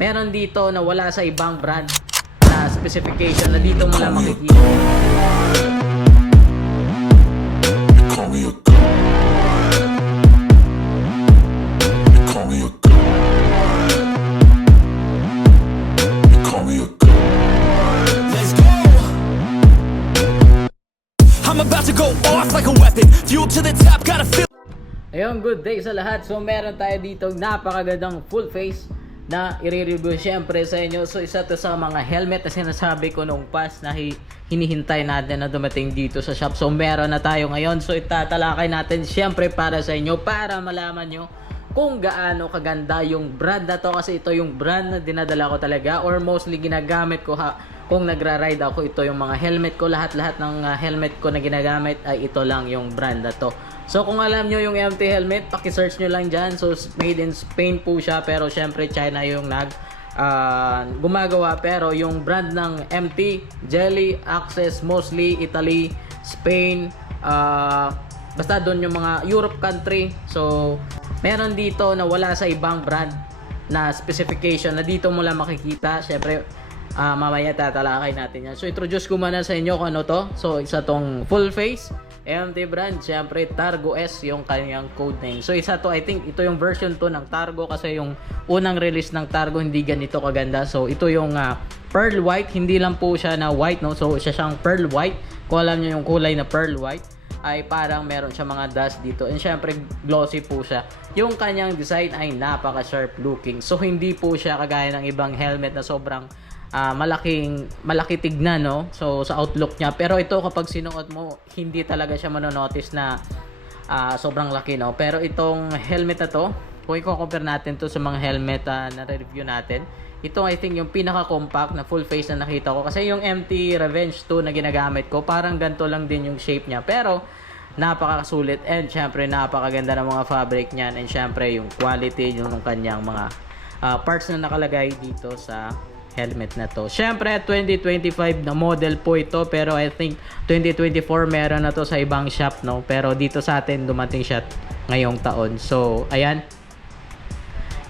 meron dito na wala sa ibang brand na specification na dito mo lang makikita. I'm about to go off like a weapon. Fuel to the top, gotta feel. Ayun, good day sa lahat. So meron tayo dito napakagandang full face na i-review syempre sa inyo. So isa to sa mga helmet na sinasabi ko nung past na hinihintay natin na dumating dito sa shop. So meron na tayo ngayon. So itatalakay natin syempre para sa inyo para malaman nyo kung gaano kaganda yung brand na to, kasi ito yung brand na dinadala ko talaga or mostly ginagamit ko kung nagra-ride ako. Ito yung mga helmet ko, lahat-lahat ng helmet ko na ginagamit ay ito lang yung brand na to. So kung alam nyo yung MT helmet, paki-search nyo lang dyan. So made in Spain po siya, pero syempre China yung gumagawa. Pero yung brand ng MT, Jelly, Access, mostly Italy, Spain, basta doon yung mga Europe country. So meron dito na wala sa ibang brand na specification na dito mo lang makikita. Syempre mamaya tatalakay natin yan. So introduce ko muna sa inyo kung ano to. So isa tong full face MT brand, syempre Targo S yung kanyang code name. So isa to, I think ito yung version 2 ng Targo, kasi yung unang release ng Targo hindi ganito kaganda. So ito yung pearl white, hindi lang po siya na white, no. So siya siyang pearl white. Kung alam niyo yung kulay na pearl white, ay parang meron siya mga dust dito, and syempre glossy po siya. Yung kanyang design ay napaka sharp looking. So hindi po siya kagaya ng ibang helmet na sobrang malaki tignan, no? So sa outlook niya, pero ito kapag sinuot mo hindi talaga siya manonotice na sobrang laki, no? Pero itong helmet na to, kung i-compare natin to sa mga helmet na review natin, ito I think yung pinaka compact na full face na nakita ko, kasi yung MT Revenge 2 na ginagamit ko parang ganito lang din yung shape niya, pero napakasulit, and syempre napakaganda ng mga fabric niyan, and syempre yung quality yung kanyang mga parts na nakalagay dito sa helmet na to. Syempre 2025 na model po ito, pero I think 2024 meron na to sa ibang shop, no? Pero dito sa atin dumating siya ngayong taon. So ayan,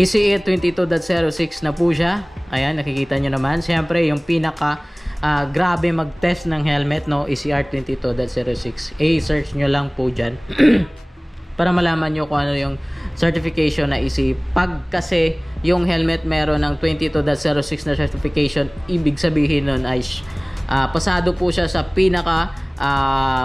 ECE 22.06 na po siya. Ayan, nakikita nyo naman. Syempre yung pinaka grabe mag-test ng helmet, no, ECR 22.06. search nyo lang po dyan para malaman nyo kung ano yung certification na ECE. Pag kasi yung helmet meron ng 22.06 na certification, ibig sabihin nun ay pasado po siya sa pinaka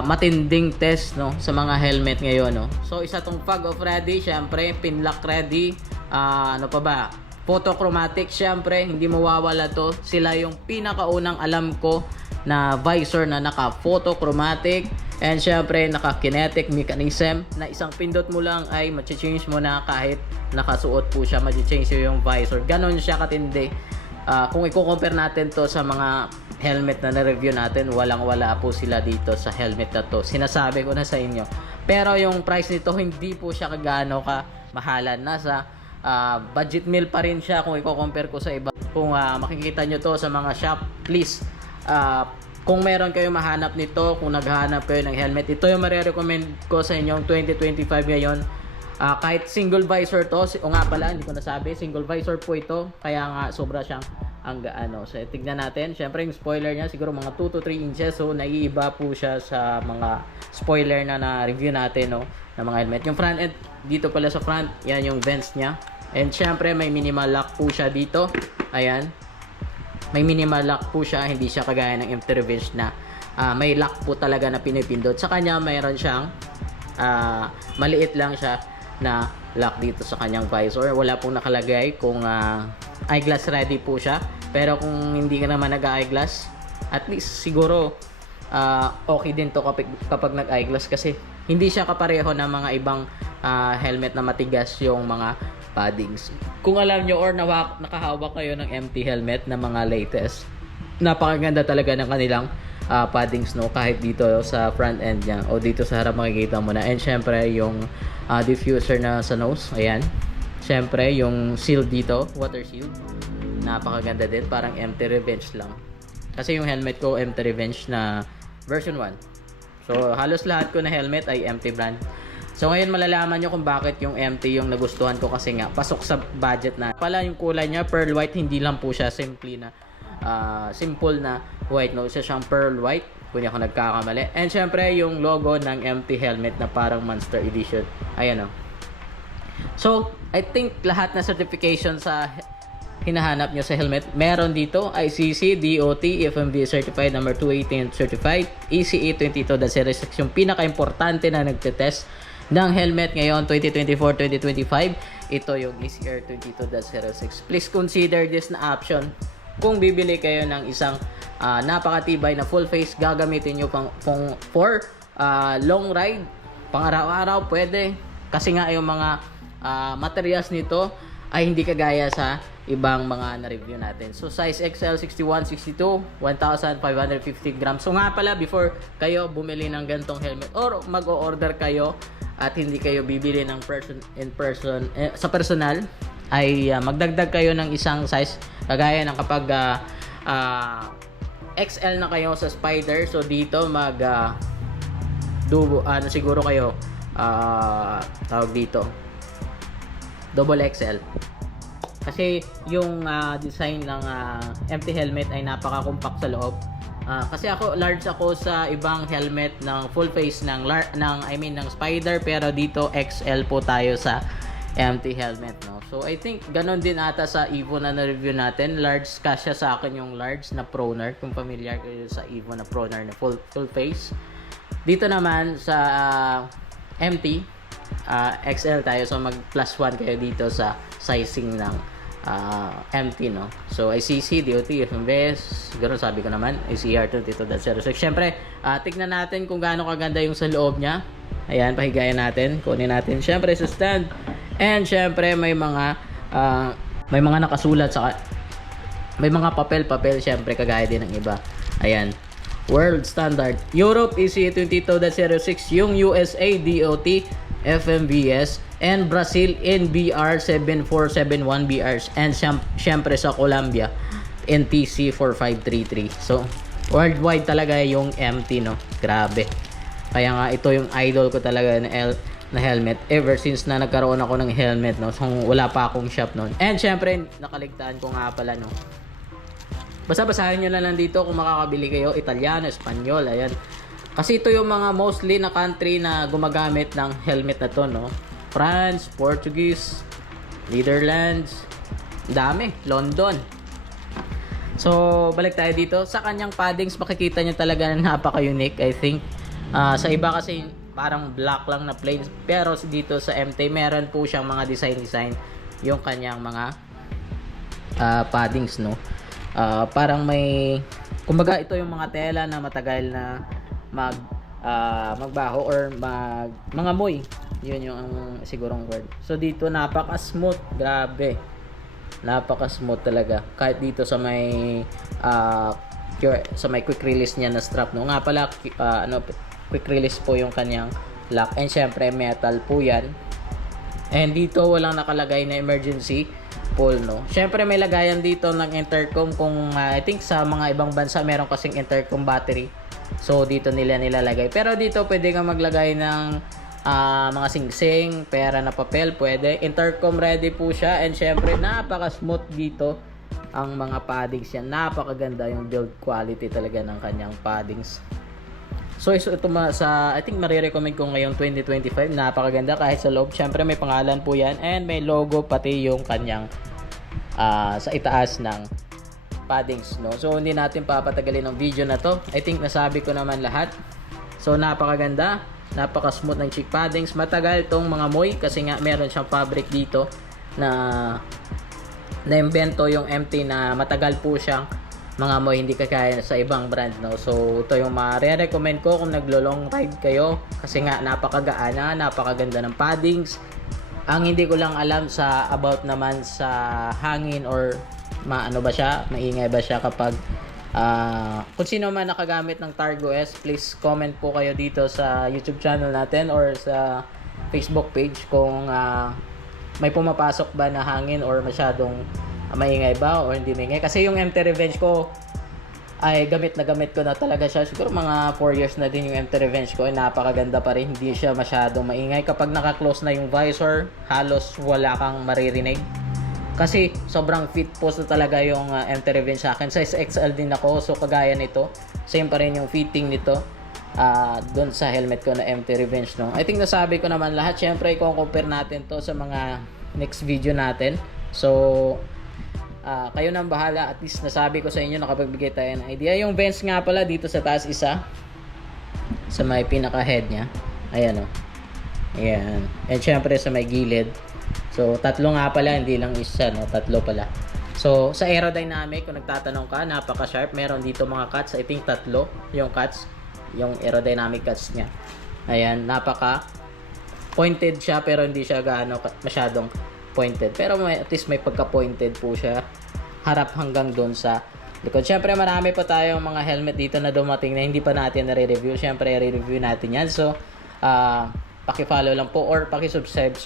matinding test, no, sa mga helmet ngayon, no. So isa tong fog off ready, syempre pinlock ready, ano pa ba, photochromatic, syempre hindi mawawala to. Sila yung pinakaunang alam ko na visor na naka photochromatic, and syempre naka kinetic mechanism na isang pindot mo lang ay ma-change mo na, kahit nakasuot po siya ma-change yung visor. Ganon siya katindi. Kung i-compare natin to sa mga helmet na na-review natin, walang-wala po sila dito sa helmet na to. Sinasabi ko na sa inyo. Pero yung price nito hindi po siya kagaano ka mahalan. Nasa budget meal pa rin siya kung i-compare ko sa iba. Kung makikita nyo to sa mga shop, please, kung meron kayong mahanap nito, kung naghahanap kayo ng helmet, ito yung marirecommend ko sa inyong 2025 ngayon. Kahit single visor to, o nga pala, hindi ko nasabi, single visor po ito, kaya nga sobra siyang ang gaano. So tignan natin, syempre yung spoiler niya siguro mga 2 to 3 inches, so naiiba po siya sa mga spoiler na na-review natin, no, na mga helmet. Yung front end, dito pala sa front, yan yung vents niya, and syempre may minimal lock po siya dito. Ayan, may minimal lock po siya, hindi siya kagaya ng MT Revenge na may lock po talaga na pinipindot. Sa kanya mayroon siyang maliit lang siya na lock dito sa kanyang visor. Wala pong nakalagay kung eyeglass ready po siya, pero kung hindi ka naman nag-eyeglass, at least siguro okay din to kapag nag-eyeglass, kasi hindi siya kapareho ng mga ibang helmet na matigas yung mga paddings. Kung alam nyo or nakahawak kayo ng MT helmet na mga latest, napakaganda talaga ng kanilang paddings, no, kahit dito sa front end niya o dito sa harap makikita mo na. And syempre yung diffuser na sa nose, ayan, syempre yung shield dito, water shield, napakaganda din, parang MT Revenge lang, kasi yung helmet ko MT Revenge na version 1. So halos lahat ko na helmet ay MT brand. So ngayon malalaman nyo kung bakit yung MT yung nagustuhan ko, kasi nga pasok sa budget na. Pala yung kulay niya pearl white, hindi lang po siya simple na white, no, isa siyang pearl white kung hindi ako nagkakamali. And syempre yung logo ng MT helmet na parang Monster Edition, ayan, no. So I think lahat na certification sa hinahanap nyo sa helmet meron dito: ICC, DOT, FMVSA certified number 218 certified, ECE 22.06 yung pinaka-importante na nagte-test ng helmet ngayon 2024-2025. Ito yung ECR 22.06. Please consider this na option kung bibili kayo ng isang napakatibay na full face. Gagamitin nyo for long ride, pang araw-araw pwede, kasi nga yung mga materials nito ay hindi kagaya sa ibang mga na-review natin. So size XL 61, 62, 1,550 grams. So nga pala, before kayo bumili ng gantong helmet or mag-o-order kayo at hindi kayo bibili ng sa personal, ay magdagdag kayo ng isang size, kagaya ng kapag XL na kayo sa Spider. So dito siguro kayo tawag dito double XL, kasi yung design ng MT helmet ay napaka-compact sa loob. Kasi large ako sa ibang helmet ng full face ng Spider, pero dito XL po tayo sa MT helmet, no. So I think ganon din ata sa Evo na na-review natin. Large kasya sa akin yung large na Proner, kung familiar kayo sa Evo na Proner na full face. Dito naman sa MT XL tayo, so mag +1 kayo dito sa sizing ng MT, no. So ICC, DOT, FMVS, ganoon sabi ko naman, ICR 22.06. Syempre, tignan natin kung gaano kaganda yung sa loob niya. Ayan, pahigayan natin, kunin natin syempre sa stand. And syempre may mga nakasulat sa may mga papel syempre, kagaya din ng iba. Ayan, World Standard Europe ECE 22.06, yung USA DOT, FMVS, and Brazil NBR 7471 BRs, and syempre sa Colombia NTC 4533. So worldwide talaga yung MT, no. Grabe, kaya nga ito yung idol ko talaga na helmet ever since na nagkaroon ako ng helmet, no. So wala pa akong shop noon. And syempre nakaligtaan ko nga pala, no. Basta basahin nyo na lang dito kung makakabili kayo, Italiano, Espanyol, ayan. Kasi ito yung mga mostly na country na gumagamit ng helmet na to, no. France, Portuguese, Netherlands, dami, London. So balik tayo dito sa kanyang paddings. Makikita nyo talaga na napaka-unique, I think. Sa iba kasi parang black lang na plain, pero dito sa MT meron po siyang mga design yung kanyang mga paddings, no. Parang may, kumbaga ito yung mga tela na matagal na magbaho or mangamoy, yun yung sigurong word. So dito napaka-smooth, grabe, napaka-smooth talaga, kahit dito sa may quick release niya na strap, no. Nga pala, quick release po yung kanyang lock, and syempre metal po yan. And dito walang nakalagay na emergency pull, no. Syempre may lagayan dito ng intercom, kung I think sa mga ibang bansa meron kasing intercom battery, so dito nila nilalagay. Pero dito pwede kang maglagay ng mga singsing, pera na papel, pwede. Intercom ready po siya, and syempre napaka-smooth dito ang mga paddings yan. Napakaganda yung build quality talaga ng kanyang paddings. So ito sa, I think marirecommend ko ngayong 2025. Napakaganda kahit sa loob. Syempre may pangalan po yan, and may logo pati yung kanyang sa itaas ng paddings, no. So hindi natin papatagalin ng video na to. I think nasabi ko naman lahat. So napakaganda, napaka-smooth ng cheek paddings. Matagal tong mga moy kasi nga meron siyang fabric dito na na-invento yung MT na matagal po siyang mga moy, hindi kagaya sa ibang brand, no. So ito yung ma-recommend ko kung naglo-long ride kayo, kasi nga napakagaana, napakaganda ng paddings. Ang hindi ko lang alam about naman sa hangin, or maano ba siya, maingay ba siya kapag kung sino man nakagamit ng Targo S, please comment po kayo dito sa YouTube channel natin or sa Facebook page kung may pumapasok ba na hangin or masyadong maingay ba o hindi maingay. Kasi yung MT Revenge ko ay gamit na gamit ko na talaga siya. Siguro mga 4 years na din yung MT Revenge ko. Ay napakaganda pa rin. Hindi siya masyadong maingay. Kapag naka-close na yung visor, halos wala kang maririnig. Kasi sobrang fit po sa talaga yung MT Revenge sa akin. Size XL din ako. So kagaya nito, same pa rin yung fitting nito. Doon sa helmet ko na MT Revenge, no. I think nasabi ko naman lahat. Syempre, i-compare natin to sa mga next video natin. So kayo nang bahala. At least nasabi ko sa inyo, nakapagbigay tayo ng idea. Yung vents nga pala dito sa taas isa, sa may pinaka head nya, ayan o. Ayan. And syempre sa may gilid. So tatlo nga pala, hindi lang isa, no? Tatlo pala. So sa aerodynamic, kung nagtatanong ka, napaka sharp. Meron dito mga cuts, I think tatlo yung cuts, yung aerodynamic cuts nya. Ayan, napaka pointed siya, pero hindi siya gaano masyadong pointed. Pero at least may pagka-pointed po siya. Harap hanggang doon sa likod. Siyempre, marami pa tayong mga helmet dito na dumating na hindi pa natin nare-review. Siyempre, re-review natin yan. So, paki-follow lang po or paki-subscribe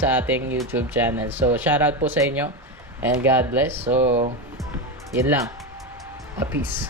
sa ating YouTube channel. So, shoutout po sa inyo. And God bless. So, yun lang. Peace.